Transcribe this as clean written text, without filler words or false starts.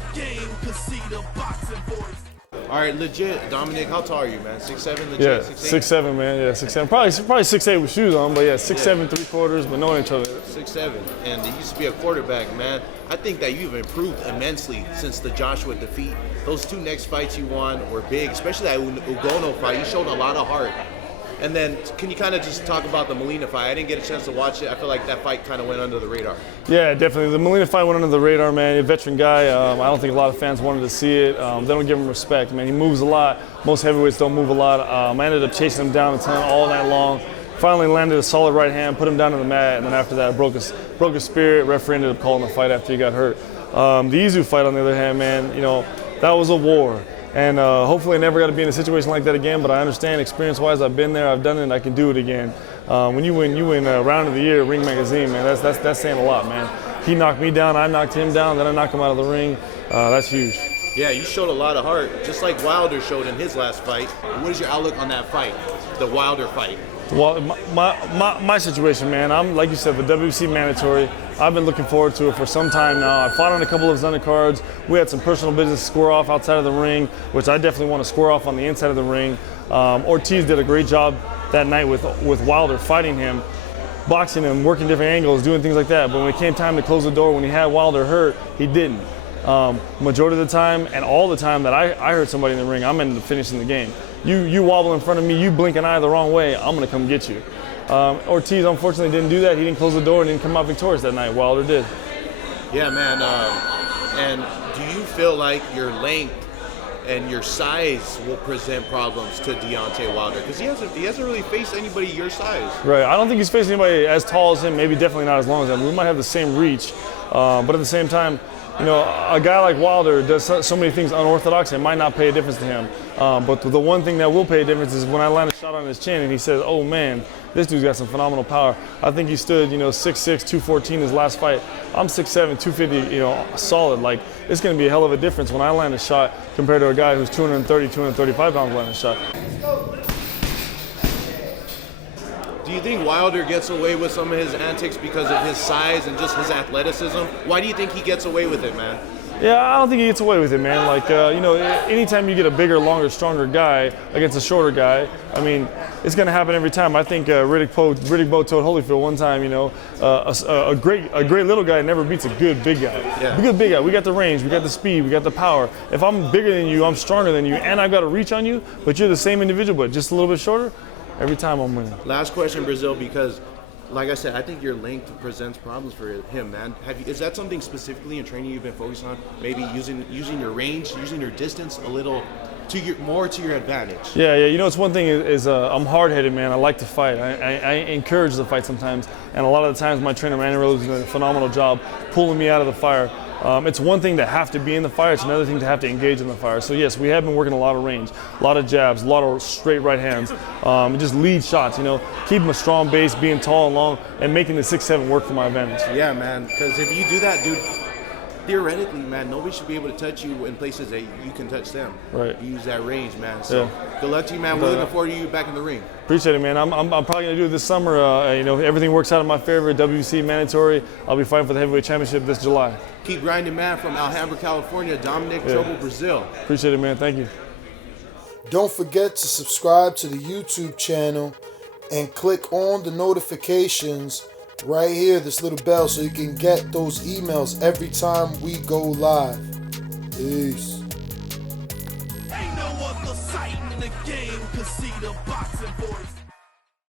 the game, cause see the boxing voice. All right, legit, Dominic, how tall are you, man? 6'7", legit? Yeah, 6'8"? 6'7", man. Yeah, 6'7". Probably 6'8" with shoes on, but yeah, 6'7", 3/4, but knowing each other. 6'7", and he used to be a quarterback, man. I think that you've improved immensely since the Joshua defeat. Those two next fights you won were big, especially that Ugono fight. You showed a lot of heart. And then, can you kind of just talk about the Molina fight? I didn't get a chance to watch it. I feel like that fight kind of went under the radar. Yeah, definitely. The Molina fight went under the radar, man. A veteran guy. I don't think a lot of fans wanted to see it. They don't give him respect, man. He moves a lot. Most heavyweights don't move a lot. I ended up chasing him down a ton all night long. Finally landed a solid right hand, put him down on the mat, and then after that, broke his spirit. Referee ended up calling the fight after he got hurt. The Izu fight, on the other hand, man, you know, that was a war. And hopefully I never got to be in a situation like that again, but I understand experience-wise, I've been there, I've done it, and I can do it again. When you win Round of the Year, Ring Magazine, man, that's saying a lot, man. He knocked me down, I knocked him down, then I knocked him out of the ring. That's huge. Yeah, you showed a lot of heart, just like Wilder showed in his last fight. What is your outlook on that fight, the Wilder fight? Well, my situation, man, I'm, like you said, the WC mandatory. I've been looking forward to it for some time now. I fought on a couple of his undercards. We had some personal business to square off outside of the ring, which I definitely want to square off on the inside of the ring. Ortiz did a great job that night with Wilder, fighting him, boxing him, working different angles, doing things like that. But when it came time to close the door, when he had Wilder hurt, he didn't. Majority of the time and all the time that I hurt somebody in the ring, I'm ending up finishing the game. You wobble in front of me, you blink an eye the wrong way, I'm gonna come get you. Ortiz unfortunately didn't do that. He didn't close the door and didn't come out victorious that night. Wilder did. Yeah, man. And do you feel like your length and your size will present problems to Deontay Wilder? Because he hasn't really faced anybody your size. Right. I don't think he's faced anybody as tall as him. Maybe definitely not as long as him. We might have the same reach, but at the same time, you know, a guy like Wilder does so many things unorthodox, it might not pay a difference to him. But the one thing that will pay a difference is when I land a shot on his chin and he says, oh man, this dude's got some phenomenal power. I think he stood, you know, 6'6", 214 his last fight. I'm 6'7", 250, you know, solid. Like, it's going to be a hell of a difference when I land a shot compared to a guy who's 230, 235 pounds landing a shot. Do you think Wilder gets away with some of his antics because of his size and just his athleticism? Why do you think he gets away with it, man? Yeah, I don't think he gets away with it, man. Like, you know, anytime you get a bigger, longer, stronger guy against a shorter guy, I mean, it's going to happen every time. I think Riddick Bowe told Holyfield one time, you know, a great little guy never beats a good big guy. Yeah. A good big guy. We got the range, we got the speed, we got the power. If I'm bigger than you, I'm stronger than you, and I've got a reach on you, but you're the same individual, but just a little bit shorter, every time I'm winning. Last question, Brazil, because like I said, I think your length presents problems for him, man. Is that something specifically in training you've been focused on? Maybe using your range, using your distance a little more to your advantage? Yeah. You know, it's one thing is I'm hard-headed, man. I like to fight. I encourage the fight sometimes, and a lot of the times my trainer Manny is doing a phenomenal job pulling me out of the fire. It's one thing to have to be in the fire, it's another thing to have to engage in the fire. So yes, we have been working a lot of range, a lot of jabs, a lot of straight right hands, just lead shots, you know, keeping a strong base, being tall and long, and making the 6'7" work for my advantage. Yeah, man, because if you do that, dude, theoretically, man, nobody should be able to touch you in places that you can touch them. Right. You use that range, man. So good luck to you, man. We're looking forward to you back in the ring. Appreciate it, man. I'm probably going to do it this summer. You know, if everything works out in my favor, WC mandatory, I'll be fighting for the heavyweight championship this July. Keep grinding, man. From Alhambra, California, Dominic Brazil. Appreciate it, man. Thank you. Don't forget to subscribe to the YouTube channel and click on the notifications right here, this little bell, so you can get those emails every time we go live. Peace. Ain't no other sight in the game, cause see the boxing